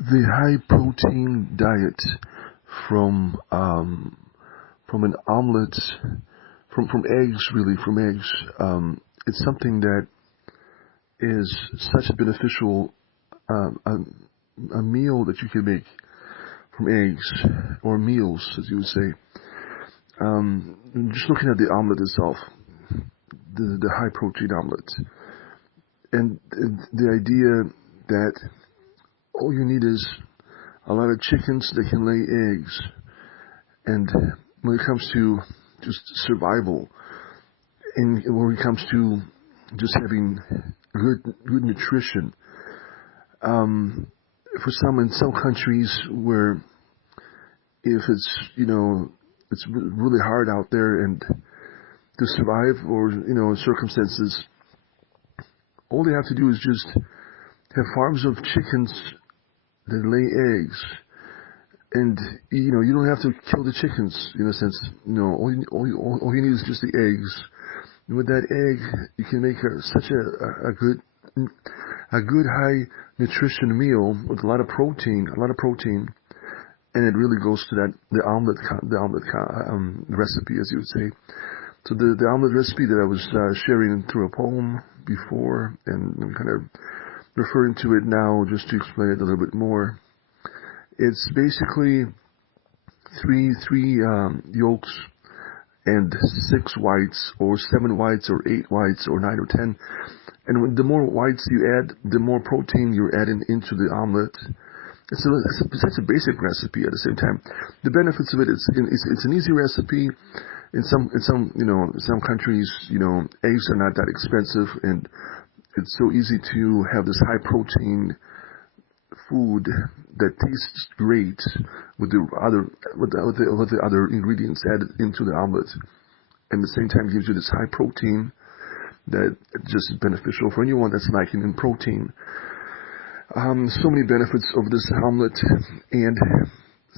The high protein diet from an omelet, from eggs, really, from eggs. It's something that is such a beneficial a meal that you can make from eggs, or meals, as you would say. Just looking at the omelet itself, the high protein omelet, and the idea that all you need is a lot of chickens that can lay eggs. And when it comes to just survival, and when it comes to just having good nutrition, for in some countries where if it's really hard out there and to survive, or circumstances, all they have to do is just have farms of chickens that lay eggs. And you don't have to kill the chickens in a sense. All you need is just the eggs. And with that egg, you can make such a good high nutrition meal with a lot of protein, and it really goes to the omelet recipe, as you would say. So the omelet recipe that I was sharing through a poem before, and I'm kind of referring to it now just to explain it a little bit more. It's basically three yolks and 6 whites, or 7 whites, or 8 whites, or 9 or 10. And the more whites you add, the more protein you're adding into the omelet. It's such a basic recipe. At the same time, the benefits of it, it's an easy recipe. In some countries, eggs are not that expensive, and it's so easy to have this high protein food that tastes great with the other ingredients added into the omelet, and at the same time gives you this high protein that just is beneficial for anyone that's lacking in protein. So many benefits of this omelet, and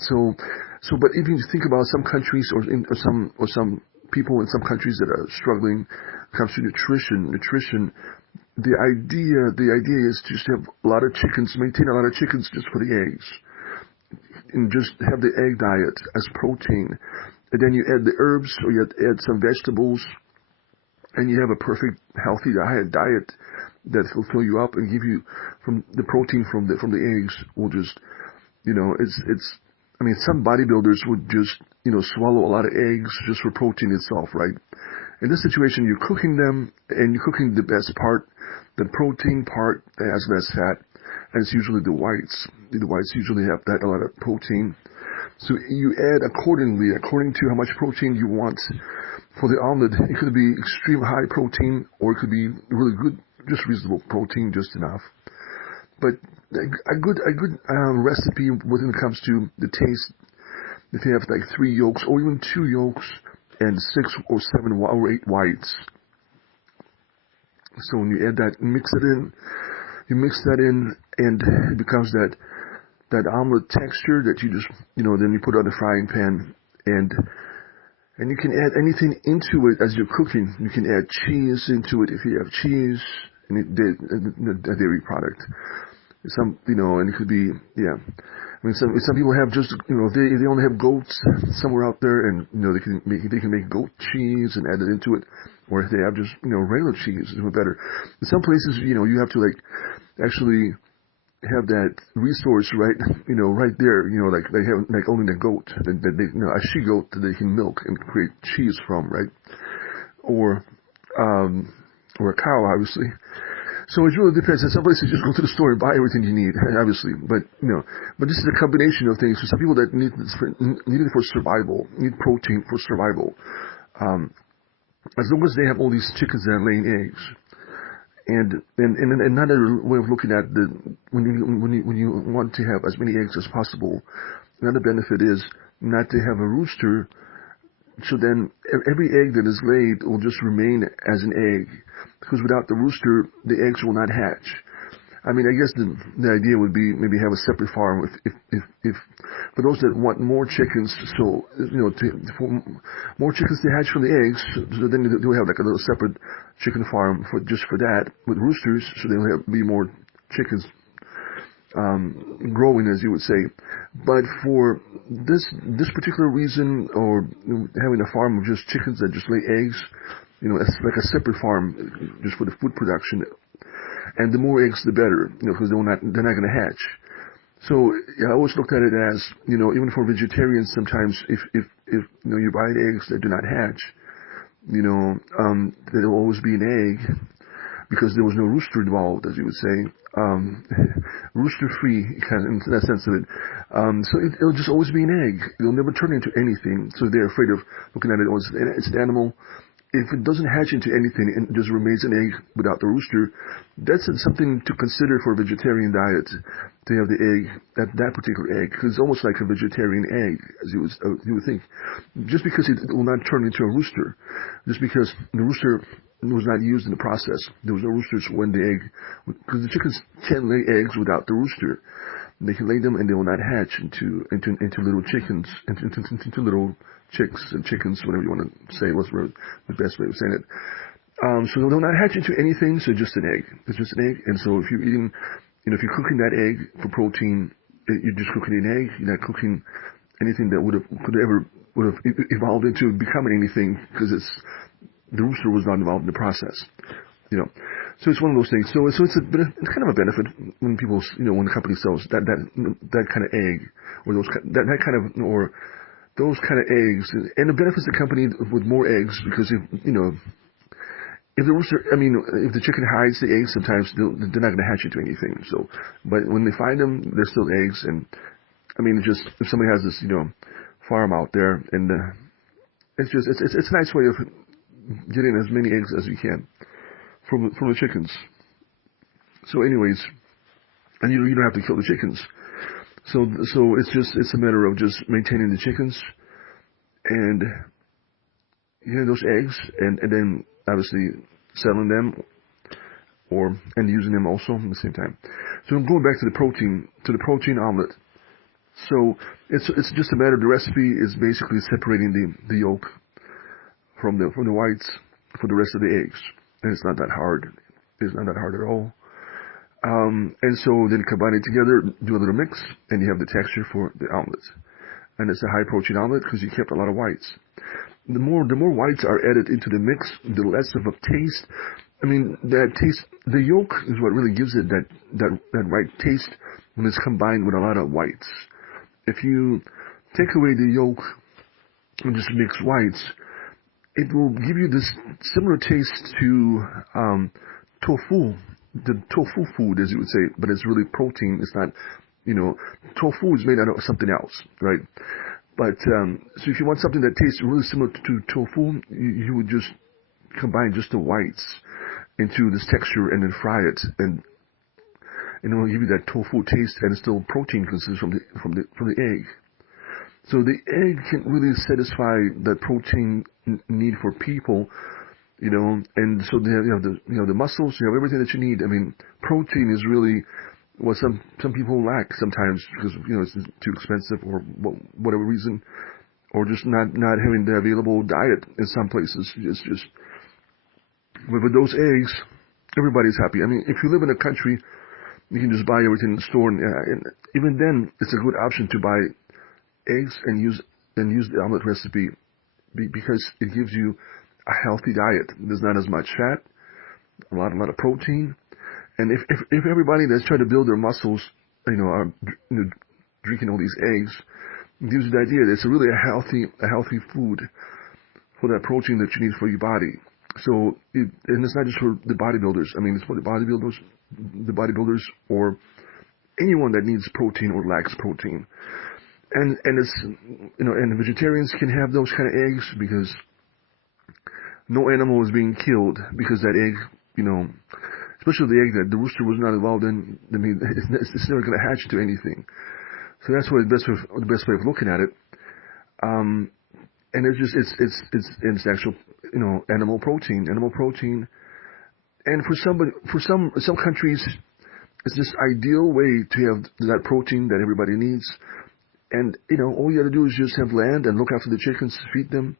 but even if you think about some countries or some people in some countries that are struggling when it comes to nutrition. The idea is just to have a lot of chickens, maintain a lot of chickens just for the eggs, and just have the egg diet as protein. And then you add the herbs, or you add some vegetables, and you have a perfect healthy diet that will fill you up and give you from the protein from the eggs. Will just, some bodybuilders would just, swallow a lot of eggs just for protein itself, right? In this situation, you're cooking them, and you're cooking the best part. The protein part has less fat, and it's usually the whites. The whites usually have a lot of protein. So you add according to how much protein you want for the omelet. It could be extreme high protein, or it could be really good, just reasonable protein, just enough. But a good recipe when it comes to the taste, if you have like 3 yolks, or even 2 yolks, and 6 or 7 or 8 whites. So when you add that, you mix that in, and it becomes that omelet texture that you just, then you put on the frying pan, and you can add anything into it as you're cooking. You can add cheese into it if you have cheese, and a dairy product. And it could be, yeah. Some people have just, they only have goats somewhere out there, and they can make goat cheese and add it into it, or if they have just regular cheese, it's even better. In some places, you have to actually have that resource right there, like they have only the goat that they, a she goat that they can milk and create cheese from, right? Or a cow, obviously. So it really depends. In some places, you just go to the store and buy everything you need, obviously. But this is a combination of things. For some people that need it for survival, need protein for survival. As long as they have all these chickens that are laying eggs, and another way of looking at when you want to have as many eggs as possible, another benefit is not to have a rooster. So then every egg that is laid will just remain as an egg, because without the rooster, the eggs will not hatch. I guess the idea would be maybe have a separate farm if for those that want more chickens, so for more chickens to hatch from the eggs, so then they'll have like a little separate chicken farm for that with roosters, so they'll be more chickens growing, as you would say. But for this particular reason, or having a farm of just chickens that just lay eggs, it's like a separate farm just for the food production. And the more eggs, the better, because they're not going to hatch. So I always looked at it as, even for vegetarians, sometimes if you buy eggs that do not hatch, there'll always be an egg, because there was no rooster involved, as you would say, rooster-free, kind of, in that sense of it. So it'll just always be an egg. It'll never turn into anything. So they're afraid of looking at it as it's an animal. If it doesn't hatch into anything and just remains an egg without the rooster, that's something to consider for a vegetarian diet, to have the egg, that particular egg, because it's almost like a vegetarian egg, as you would think. Just because it will not turn into a rooster, just because the rooster was not used in the process. There was no roosters when the egg, because the chickens can't lay eggs without the rooster. They can lay them and they will not hatch into little chickens, into little chicks and chickens, whatever you want to say, what's the best way of saying it. So they'll not hatch into anything, so just an egg. It's just an egg. And so if you're eating, if you're cooking that egg for protein, you're just cooking an egg. You're not cooking anything that would have evolved into becoming anything, because the rooster was not involved in the process. So it's one of those things. So it's kind of a benefit when people, when the company sells that kind of egg, or that kind of, or those kind of eggs, and it benefits the company with more eggs, because if the rooster, if the chicken hides the eggs, sometimes they're not going to hatch into anything. So, but when they find them, they're still eggs. And just if somebody has this, farm out there, and it's a nice way of getting as many eggs as you can from the chickens. So, anyways, and you don't have to kill the chickens. So it's a matter of just maintaining the chickens and those eggs, and then obviously selling them and using them also at the same time. So I'm going back to the protein omelet. So it's just a matter of, the recipe is basically separating the yolk from the whites for the rest of the eggs, and it's not that hard. It's not that hard at all. And so then combine it together, do a little mix, and you have the texture for the omelet. And it's a high protein omelet because you kept a lot of whites. The more whites are added into the mix, the less of a taste. That taste, the yolk is what really gives it that right taste when it's combined with a lot of whites. If you take away the yolk and just mix whites, it will give you this similar taste to tofu. The tofu food, as you would say, but it's really protein. It's not, tofu is made out of something else, right? But, so if you want something that tastes really similar to tofu, you would just combine just the whites into this texture and then fry it, and it will give you that tofu taste, and it's still protein because it's from the egg. So the egg can really satisfy that protein need for people. And so you have the muscles, you have everything that you need. Protein is really what some people lack sometimes, because it's too expensive, or whatever reason, or just not having the available diet in some places. But with those eggs, everybody's happy. If you live in a country, you can just buy everything in the store, and even then, it's a good option to buy eggs and use the omelet recipe, because it gives you a healthy diet. There's not as much fat, a lot of protein, and if everybody that's trying to build their muscles, are drinking all these eggs, it gives you the idea that it's really a healthy food for that protein that you need for your body. So, and it's not just for the bodybuilders. It's for the bodybuilders, or anyone that needs protein or lacks protein. And it's, and vegetarians can have those kind of eggs, because no animal is being killed, because that egg, especially the egg that the rooster was not involved in, it's never going to hatch to anything. So that's the best way of looking at it. And it's actual, animal protein. And for some countries, it's this ideal way to have that protein that everybody needs. And, all you got to do is just have land and look after the chickens, feed them,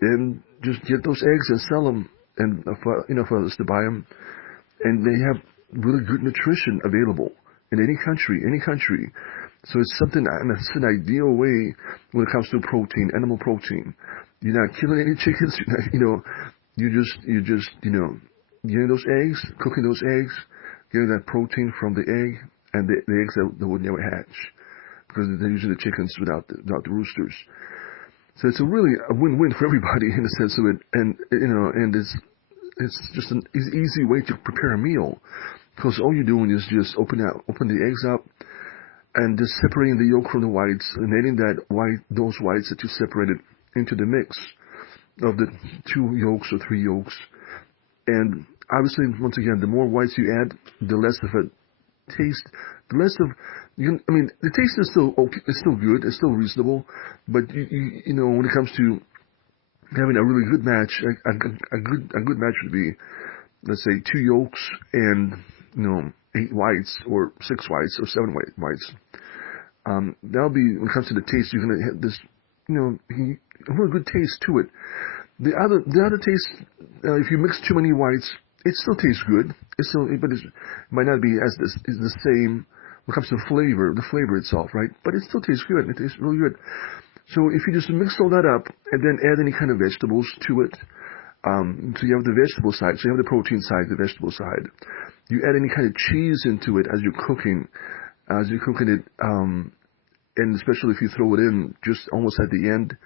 and just get those eggs and sell them, and for others to buy them. And they have really good nutrition available. in any country, any country. So it's something, it's an ideal way when it comes to protein, animal protein. You're not killing any chickens, you just, getting those eggs, cooking those eggs, getting that protein from the egg, and the eggs that would never hatch, because they're usually the chickens without the roosters. So it's really a win-win for everybody in the sense of it, and it's just an easy way to prepare a meal, because all you're doing is just open the eggs up, and just separating the yolk from the whites, and adding those whites that you separated into the mix of the 2 yolks or 3 yolks. And obviously, once again, the more whites you add, the less of a taste, the taste is still okay, it's still good, it's still reasonable, but when it comes to having a really good match, a good match would be, let's say, 2 yolks and 8 whites, or 6 whites, or 7 whites. That'll be, when it comes to the taste, you're gonna have this, a real good taste to it. The other taste, if you mix too many whites, it still tastes good. But it might not be as the same when it comes to the flavor itself, right? But it still tastes good. It tastes really good. So if you just mix all that up and then add any kind of vegetables to it, so you have the vegetable side, so you have the protein side, the vegetable side. You add any kind of cheese into it as you're cooking it, and especially if you throw it in just almost at the end,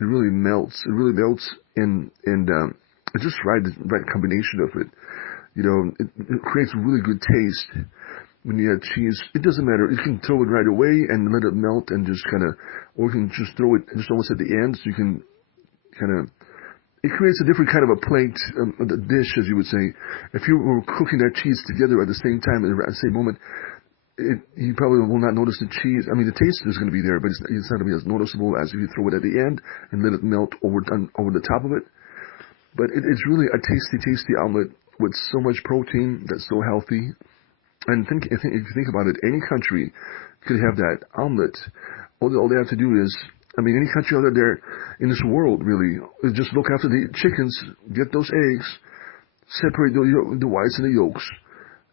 it really melts. It really melts, and it's just the right combination of it. It creates a really good taste when you add cheese. It doesn't matter. You can throw it right away and let it melt, and just or you can just throw it just almost at the end, so you can it creates a different kind of a plate, a dish, as you would say. If you were cooking that cheese together at the same time, at the same moment, you probably will not notice the cheese. I mean, the taste is going to be there, but it's not going to be as noticeable as if you throw it at the end and let it melt over the top of it. But it's really a tasty, tasty omelet with so much protein that's so healthy. And if you think about it, any country could have that omelet. All they have to do is, any country out there in this world, really, is just look after the chickens, get those eggs, separate the whites and the yolks,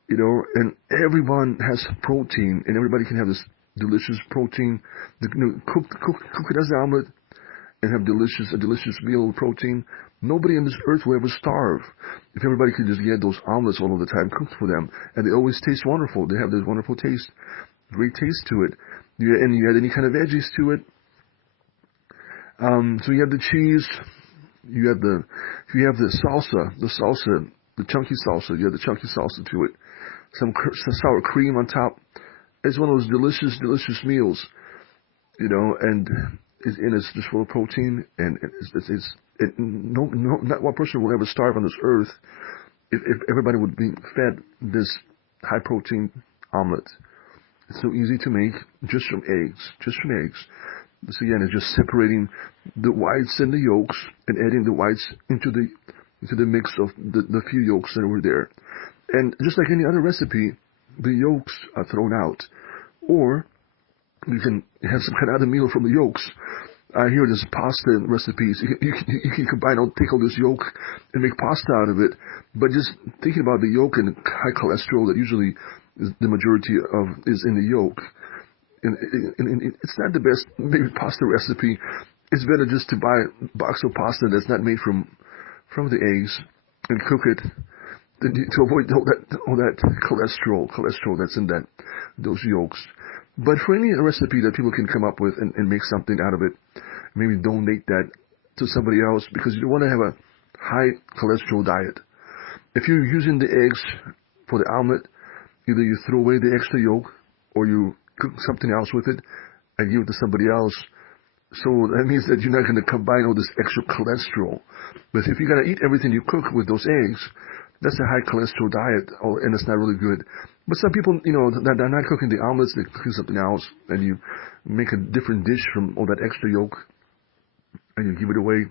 and everyone has protein, and everybody can have this delicious protein. Cook it as an omelet, and have a delicious meal of protein. Nobody on this earth will ever starve if everybody could just get those omelets all of the time cooked for them, and they always taste wonderful. They have this wonderful taste, great taste to it. And you add any kind of veggies to it. So you have the cheese, you have the salsa, the chunky salsa. You have the chunky salsa to it. Some sour cream on top. It's one of those delicious, delicious meals, and it's just full of protein, and not one person will ever starve on this earth if everybody would be fed this high protein omelet. It's so easy to make, just from eggs. So again, it's just separating the whites and the yolks and adding the whites into the mix of the few yolks that were there. And just like any other recipe, the yolks are thrown out. Or you can have some kind of other meal from the yolks. I hear there's pasta recipes. You can combine, take all this yolk and make pasta out of it. But just thinking about the yolk and high cholesterol that usually is the majority is in the yolk. And it's not the best maybe pasta recipe. It's better just to buy a box of pasta that's not made from the eggs and cook it to avoid all that cholesterol that's in those yolks. But for any recipe that people can come up with and make something out of it, maybe donate that to somebody else, because you don't want to have a high cholesterol diet. If you're using the eggs for the omelet, either you throw away the extra yolk or you cook something else with it and give it to somebody else. So that means that you're not going to combine all this extra cholesterol. But if you're going to eat everything you cook with those eggs, that's a high cholesterol diet, and it's not really good. But some people, they're not cooking the omelets, they're cooking something else, and you make a different dish from all that extra yolk, and you give it away.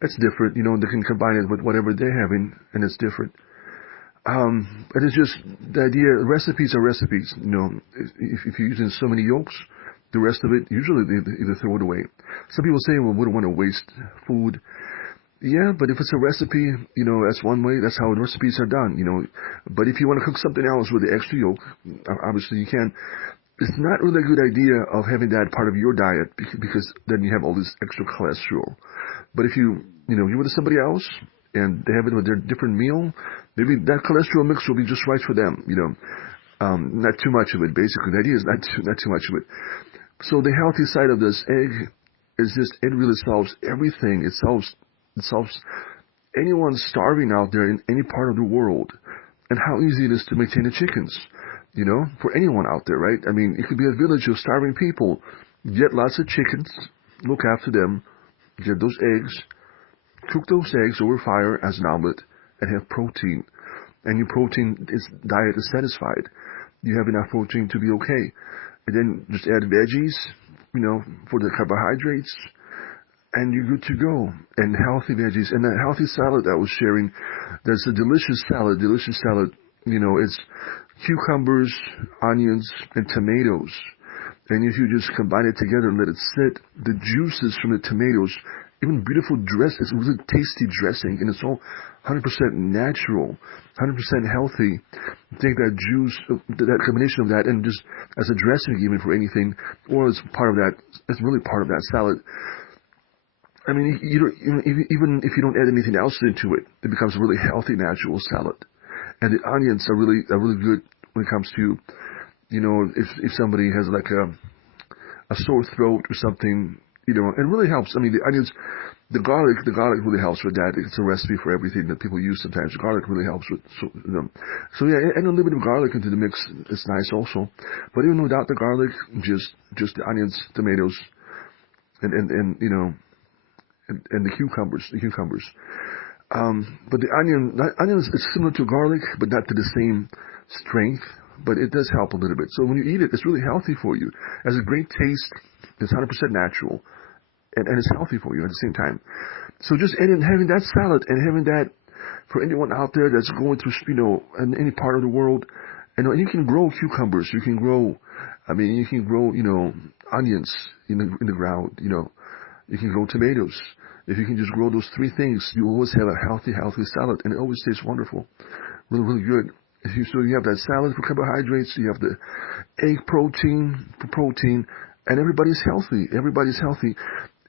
That's different. They can combine it with whatever they're having, and it's different. But it's just the idea, recipes are recipes. If you're using so many yolks, the rest of it, usually they either throw it away. Some people say, well, we don't want to waste food. Yeah, but if it's a recipe, that's one way. That's how recipes are done. But if you want to cook something else with the extra yolk, obviously you can. It's not really a good idea of having that part of your diet because then you have all this extra cholesterol. But if you're with somebody else and they have it with their different meal, maybe that cholesterol mix will be just right for them. Not too much of it. Basically, the idea is not too much of it. So the healthy side of this egg is just it really solves everything. It solves anyone starving out there in any part of the world, and how easy it is to maintain the chickens. For anyone out there, right? I mean, it could be a village of starving people. Get lots of chickens, look after them, get those eggs, cook those eggs over fire as an omelet, and have protein. And your diet is satisfied. You have enough protein to be okay. And then just add veggies, for the carbohydrates, and you're good to go. And healthy veggies. And that healthy salad I was sharing, that's a delicious salad. It's cucumbers, onions, and tomatoes. And if you just combine it together and let it sit, the juices from the tomatoes, even beautiful it's really tasty dressing, and it's all 100% natural, 100% healthy. Take that juice, that combination of that, and just as a dressing even for anything, or as part of that, it's really part of that salad. I mean, even if you don't add anything else into it, it becomes a really healthy, natural salad. And the onions are really good when it comes to, if somebody has like a sore throat or something, it really helps. I mean, the onions, the garlic really helps with that. It's a recipe for everything that people use sometimes. Garlic really helps with, so yeah, and a little bit of garlic into the mix is nice also. But even without the garlic, just the onions, tomatoes, and the cucumbers. But the onion is similar to garlic, but not to the same strength. But it does help a little bit. So when you eat it, it's really healthy for you. It has a great taste. It's 100% natural, and it's healthy for you at the same time. So just having that salad and having that for anyone out there that's going through, in any part of the world, and you can grow cucumbers. You can grow onions in the ground. You can grow tomatoes. If you can just grow those three things, you always have a healthy salad, and it always tastes wonderful. Really, really good. So you have that salad for carbohydrates, you have the egg protein for protein, and everybody's healthy.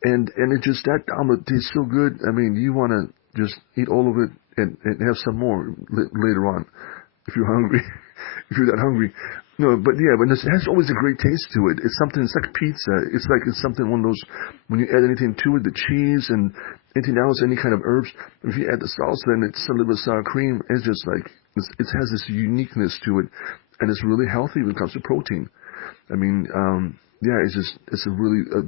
And it just, that omelet tastes so good. I mean, you want to just eat all of it and have some more later on if you're hungry, if you're that hungry. No, but it has always a great taste to it. It's like pizza. It's something, one of those, when you add anything to it, the cheese and anything else, any kind of herbs, if you add the salsa and it's a little bit of sour cream, it's just like, it has this uniqueness to it, and it's really healthy when it comes to protein. I mean, it's a really a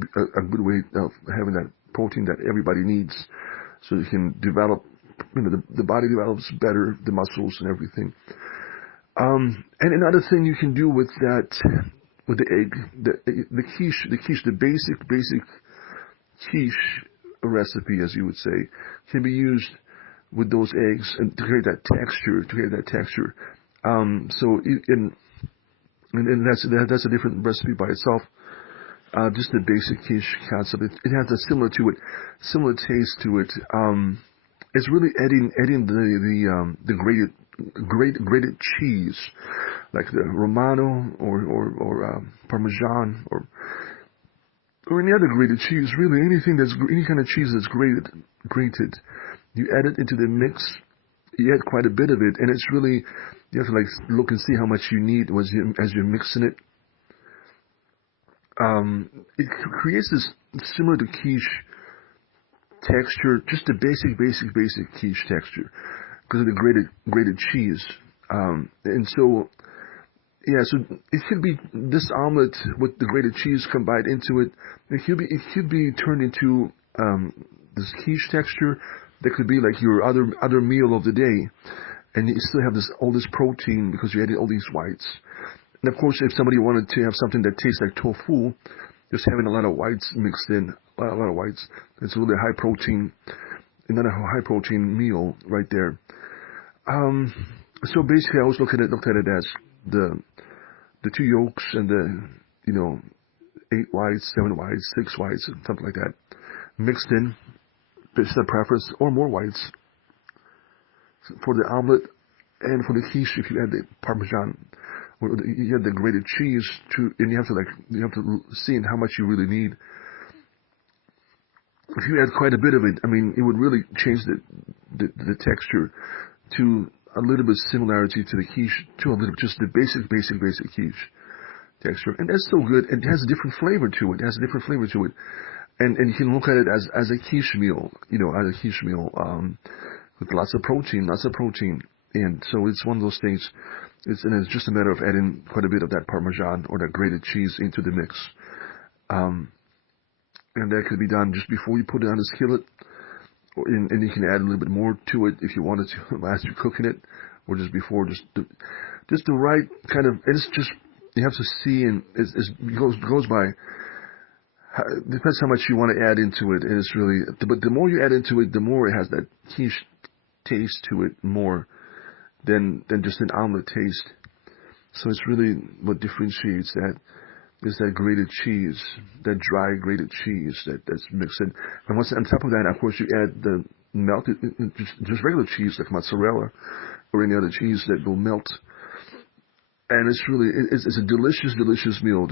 good way of having that protein that everybody needs, so you can develop, the body develops better, the muscles and everything. And another thing you can do with the egg, the quiche, the basic quiche recipe, as you would say, can be used with those eggs and to create that texture. That's a different recipe by itself. Just the basic quiche concept. It has a similar taste to it. It's really adding the grated cheese, like the Romano or Parmesan or any other grated cheese. Really, any kind of cheese that's grated. You add it into the mix. You add quite a bit of it, and it's really, you have to look and see how much you need as you're mixing it. It creates this similar to quiche texture, just the basic quiche texture, because of the grated cheese. And so, so it could be this omelet with the grated cheese combined into it. It could be turned into this quiche texture that could be like your other meal of the day, and you still have all this protein because you added all these whites. And of course, if somebody wanted to have something that tastes like tofu, just having a lot of whites mixed in, a lot of whites, it's really high protein, another high protein meal right there. So basically, I always looked at it as the 2 yolks and the 8 whites, 7 whites, 6 whites, something like that, mixed in. It's their preference, or more whites for the omelet, and for the quiche if you add the Parmesan, or you add the grated cheese to, and you have to see how much you really need. If you add quite a bit of it, I mean, it would really change the texture to a little bit similarity to the quiche, to a little, just the basic quiche texture, and that's still good. It has a different flavor to it. And you can look at it as a quiche meal, with lots of protein, and so it's one of those things. It's just a matter of adding quite a bit of that Parmesan or that grated cheese into the mix, and that could be done just before you put it on the skillet, and you can add a little bit more to it if you wanted to as you're cooking it, or just before, just the right kind of. It's just, you have to see, and it goes by. Depends how much you want to add into it, and it's really. But the more you add into it, the more it has that quiche taste to it, more than just an omelet taste. So it's really what differentiates that is that grated cheese, that dry grated cheese that's mixed in. And once on top of that, of course, you add the melted, just regular cheese like mozzarella or any other cheese that will melt. And it's really, it's a delicious meal,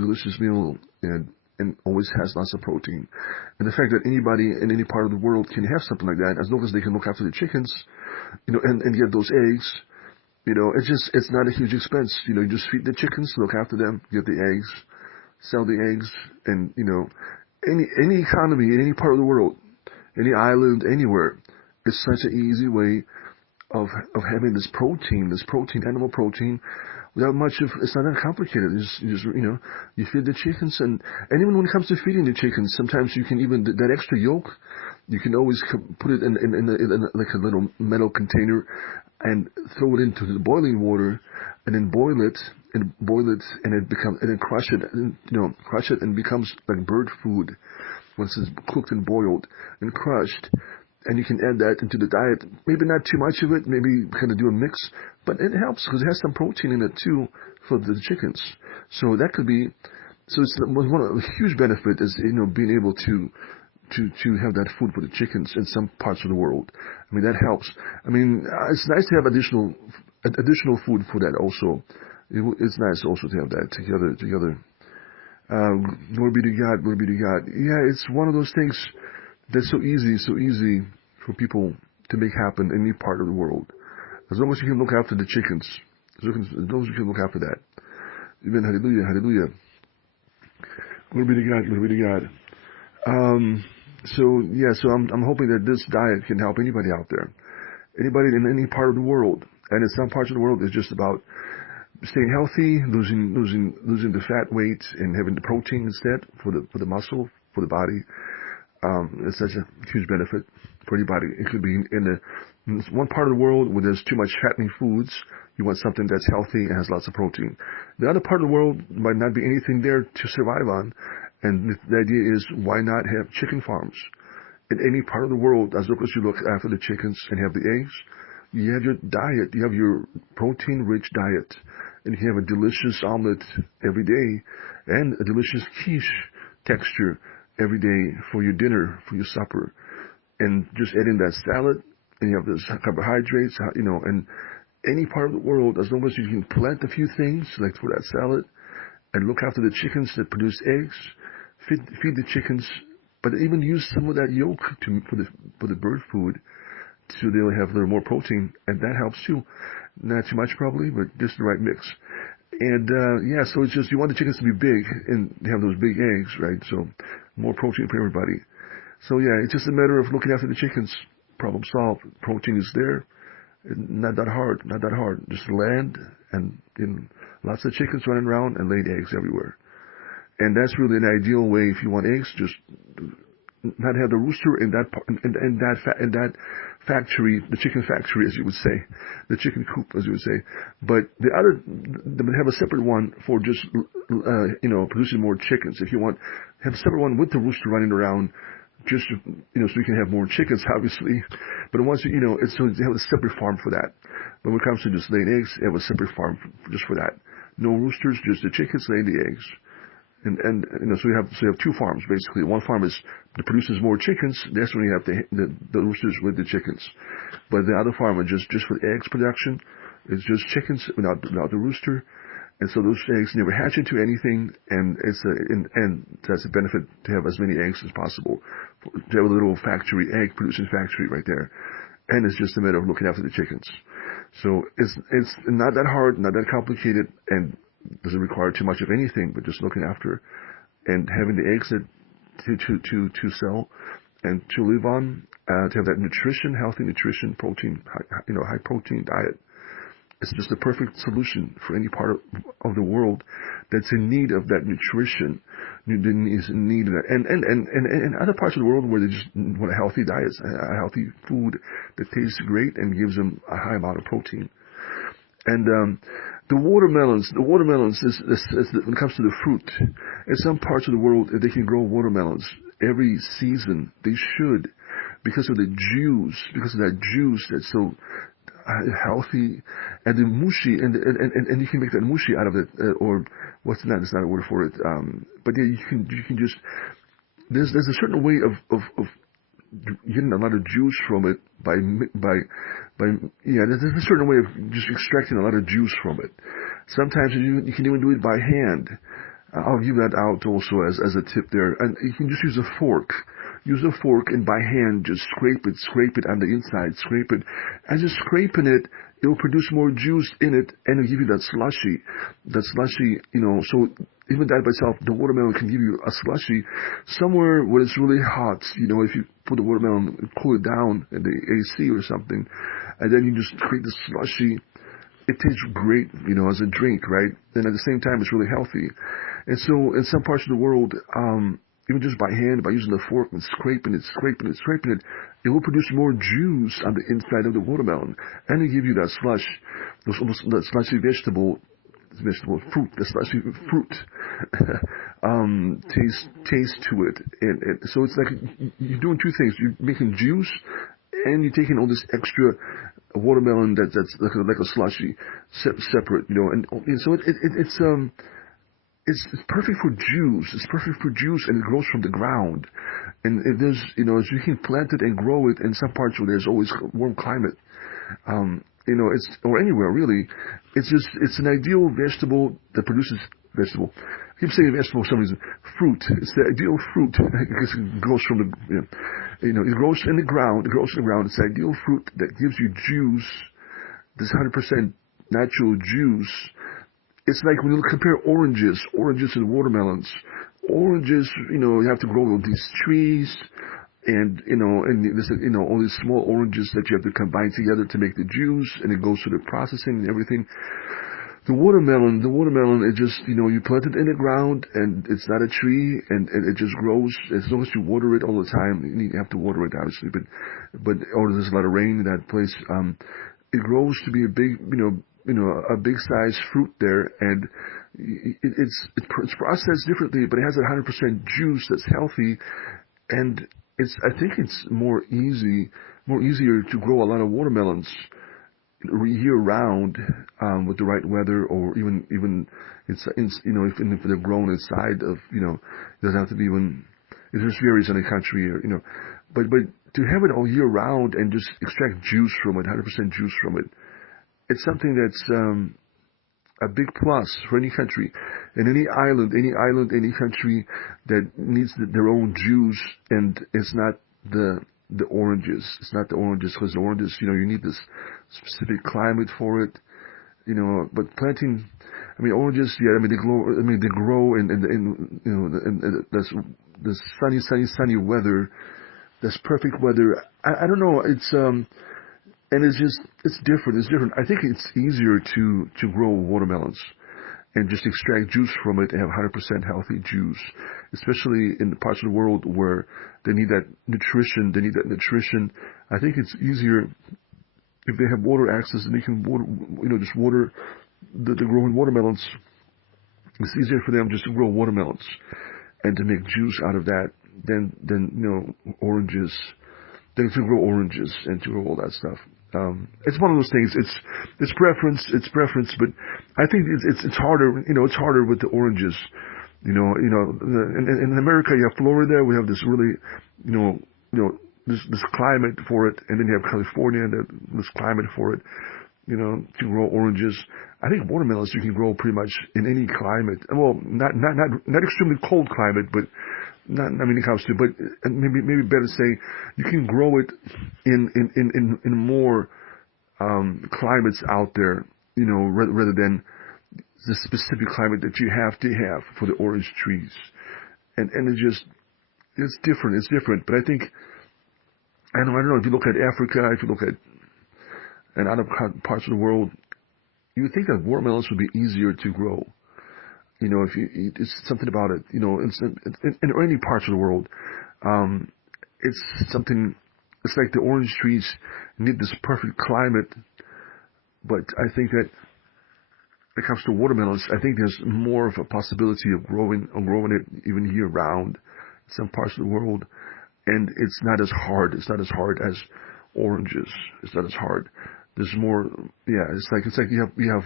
and always has lots of protein. And the fact that anybody in any part of the world can have something like that, as long as they can look after the chickens, and get those eggs, it's not a huge expense. You just feed the chickens, look after them, get the eggs, sell the eggs, and, any economy in any part of the world, any island, anywhere, it's such an easy way of having this protein, animal protein, without much of, it's not that complicated. You feed the chickens, and even when it comes to feeding the chickens, sometimes you can even, that extra yolk, you can always put it in like a little metal container and throw it into the boiling water, and then boil it, and then crush it, and it becomes like bird food once it's cooked and boiled and crushed. And you can add that into the diet. Maybe not too much of it. Maybe kind of do a mix, but it helps because it has some protein in it too for the chickens. So that could be. So it's one of the huge benefit is being able to have that food for the chickens in some parts of the world. I mean, that helps. I mean, it's nice to have additional food for that also. It's nice also to have that together. Glory be to God. Yeah, it's one of those things that's so easy for people to make happen in any part of the world. As long as you can look after the chickens. As long as you can look after that. Amen. Hallelujah. Glory be to God. So I'm hoping that this diet can help anybody out there. Anybody in any part of the world. And in some parts of the world, it's just about staying healthy, losing the fat weight, and having the protein instead for the muscle, for the body. It's such a huge benefit for anybody. It could be in one part of the world where there's too much fattening foods. You want something that's healthy and has lots of protein. The other part of the world might not be anything there to survive on. And the idea is, why not have chicken farms? In any part of the world, as long as you look after the chickens and have the eggs, you have your diet. You have your protein-rich diet. And you have a delicious omelet every day and a delicious quiche texture every day for your dinner, for your supper. And just adding that salad, and you have those carbohydrates, and any part of the world, as long as you can plant a few things, like for that salad, and look after the chickens that produce eggs, feed the chickens, but even use some of that yolk for the bird food, so they'll have a little more protein, and that helps too. Not too much probably, but just the right mix. And so it's just, you want the chickens to be big and have those big eggs, right? So more protein for everybody. So yeah, it's just a matter of looking after the chickens. Problem solved. Protein is there. Not that hard. Just land and lots of chickens running around and laying eggs everywhere. And that's really an ideal way if you want eggs. Just not have the rooster in that factory, the chicken factory, as you would say, the chicken coop, as you would say. But they have a separate one for just producing more chickens. If you want, have a separate one with the rooster running around, just so you can have more chickens, obviously. But once so they have a separate farm for that. But when it comes to just laying eggs, they have a separate farm just for that. No roosters, just the chickens laying the eggs. And so you have two farms basically. One farm that produces more chickens. That's when you have the roosters with the chickens. But the other farm is just for eggs production. It's just chickens without the rooster. And so those eggs never hatch into anything, and and that's a benefit to have as many eggs as possible. To have a little factory, egg producing factory right there, and it's just a matter of looking after the chickens. So it's not that hard, not that complicated, and doesn't require too much of anything, but just looking after and having the eggs that to sell and to live on, to have that nutrition, healthy nutrition, protein, high protein diet. It's just a perfect solution for any part of the world that's in need of that nutrition. Is in need of that, and other parts of the world where they just want a healthy diet, a healthy food that tastes great and gives them a high amount of protein. And the watermelons is when it comes to the fruit. In some parts of the world, if they can grow watermelons every season, they should, because of that juice that's so healthy, and the mushi, and you can make that mushi out of it, or what's that? It's not a word for it. But yeah, you can just there's a certain way of getting a lot of juice from it there's a certain way of just extracting a lot of juice from it. Sometimes you can even do it by hand. I'll give that out also as a tip there. And you can just use a fork. Use a fork and by hand just scrape it on the inside, scrape it. And just scraping it, it will produce more juice in it and it'll give you that slushy. So even that by itself, the watermelon can give you a slushy somewhere where it's really hot. If you put the watermelon and cool it down in the AC or something, and then you just create the slushy, it tastes great, as a drink, right? And at the same time, it's really healthy. And so in some parts of the world, even just by hand, by using the fork and scraping it, it will produce more juice on the inside of the watermelon, and it give you that slush, that slushy vegetable fruit, the slushy fruit taste to it. And so it's like you're doing two things: you're making juice, and you're taking all this extra watermelon that's like a slushy separate, and so it's perfect for juice. It's perfect for juice, and it grows from the ground. And there's, as you can plant it and grow it in some parts where there's always warm climate, or anywhere really. It's an ideal vegetable that produces vegetable. I keep saying vegetable for some reason. Fruit. It's the ideal fruit because it grows from it grows in the ground. It's the ideal fruit that gives you juice. This 100% natural juice. It's like when you compare oranges and watermelons. Oranges, you have to grow on these trees, and there's all these small oranges that you have to combine together to make the juice, and it goes through the processing and everything. The watermelon, it just, you plant it in the ground, and it's not a tree, and it just grows as long as you water it all the time. You have to water it obviously, but or there's a lot of rain in that place. It grows to be a big, a big size fruit there, and it's processed differently, but it has a 100% juice that's healthy, and I think it's more easier to grow a lot of watermelons year round with the right weather, or even if they're grown inside of, it doesn't have to be it just varies in the country, but to have it all year round and just extract juice from it, 100% juice from it. It's something that's a big plus for any country, and any country that needs their own juice, and it's not the oranges. It's not the oranges, because the oranges, you need this specific climate for it, But planting, oranges, they grow in the sunny weather. That's perfect weather. I don't know. And it's different. I think it's easier to grow watermelons and just extract juice from it and have 100% healthy juice, especially in the parts of the world where they need that nutrition. I think it's easier if they have water access and they can just water the growing watermelons. It's easier for them just to grow watermelons and to make juice out of that than oranges. Then to grow oranges and to grow all that stuff. It's one of those things. It's preference, but I think it's harder. It's harder with the oranges In America you have Florida. We have this really, this climate for it, and then you have California, this climate for it. To grow oranges. I think watermelons you can grow pretty much in any climate. Well, not extremely cold climate, but not, I mean, it comes to, but maybe better to say you can grow it in more climates out there, rather than the specific climate that you have to have for the orange trees. And it's different. It's different. But I think, I don't know, if you look at Africa, if you look at and other parts of the world, you would think that watermelons would be easier to grow. If it's something about it, in any parts of the world, it's something, it's like the orange trees need this perfect climate. But I think that when it comes to watermelons, I think there's more of a possibility of growing it even year round in some parts of the world. And it's not as hard. It's not as hard as oranges. It's not as hard. There's more, it's like you have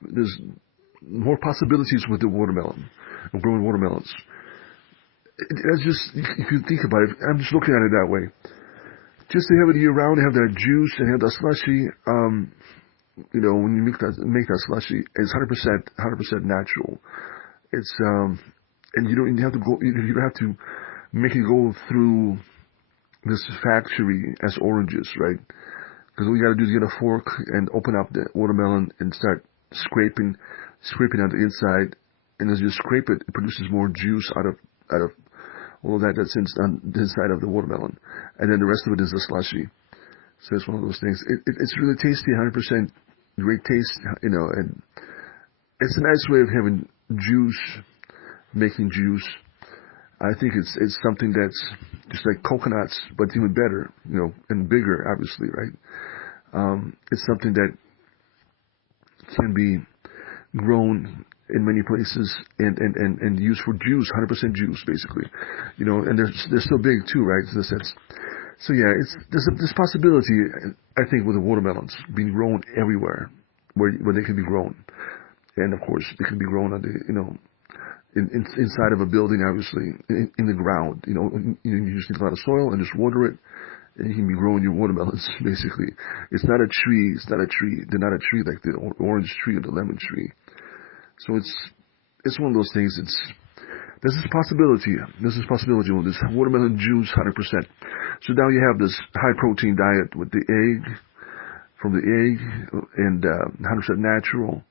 there's more possibilities with the watermelon, of growing watermelons. It's just, if you think about it, I'm just looking at it that way. Just to have it year round, have that juice and have that slushy, when you make that slushy, it's 100% natural. It's, and you don't have to make it go through this factory as oranges, right? Because all you got to do is get a fork and open up the watermelon and start scraping on the inside. And as you scrape it, it produces more juice out of all of that's on the inside of the watermelon. And then the rest of it is a slushy. So it's one of those things. It's really tasty, 100% great taste, and it's a nice way of having juice, making juice. I think it's something that's just like coconuts, but even better, and bigger, obviously, right? It's something that can be grown in many places and used for juice, 100% juice, basically, and they're still big too, right? In a sense. So yeah, there's possibility, I think, with the watermelons being grown everywhere where they can be grown, and of course they can be grown on the inside of a building, obviously, in the ground. You just need a lot of soil and just water it, and you can be growing your watermelons. Basically, it's not a tree. They're not a tree like the orange tree or the lemon tree. So it's one of those things. This is possibility. This is possibility with this watermelon juice, 100%. So now you have this high protein diet with the egg, from the egg, and 100% natural.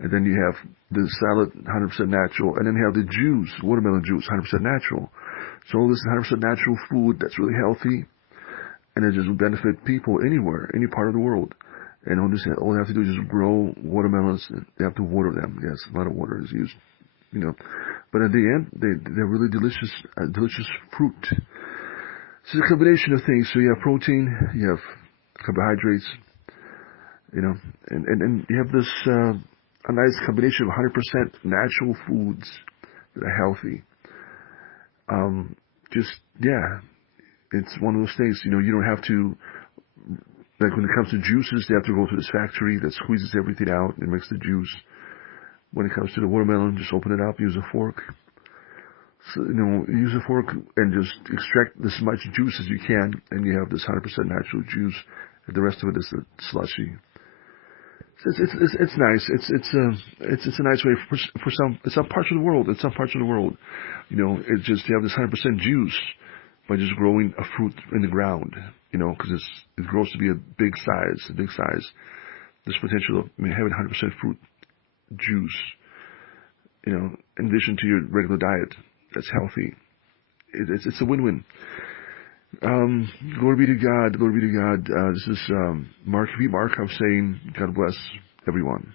And then you have the salad, 100% natural. And then you have the juice, watermelon juice, 100% natural. So all this is 100% natural food that's really healthy. And it just will benefit people anywhere, any part of the world. And all they have to do is just grow watermelons. They have to water them. Yes, a lot of water is used, But at the end, they're really delicious fruit. So it's a combination of things. So you have protein, you have carbohydrates, and you have this a nice combination of 100% natural foods that are healthy. It's one of those things. You don't have to, like when it comes to juices, they have to go to this factory that squeezes everything out and makes the juice. When it comes to the watermelon, just open it up, use a fork. So, use a fork and just extract as much juice as you can, and you have this 100% natural juice, and the rest of it is a slushy. It's nice. It's a nice way for some parts of the world. In some parts of the world, it's just you have this 100% juice by just growing a fruit in the ground. Because it grows to be a big size. There's potential of having 100% fruit juice. In addition to your regular diet that's healthy. It's a win-win. Glory be to God. Glory be to God. This is Markov saying, God bless everyone.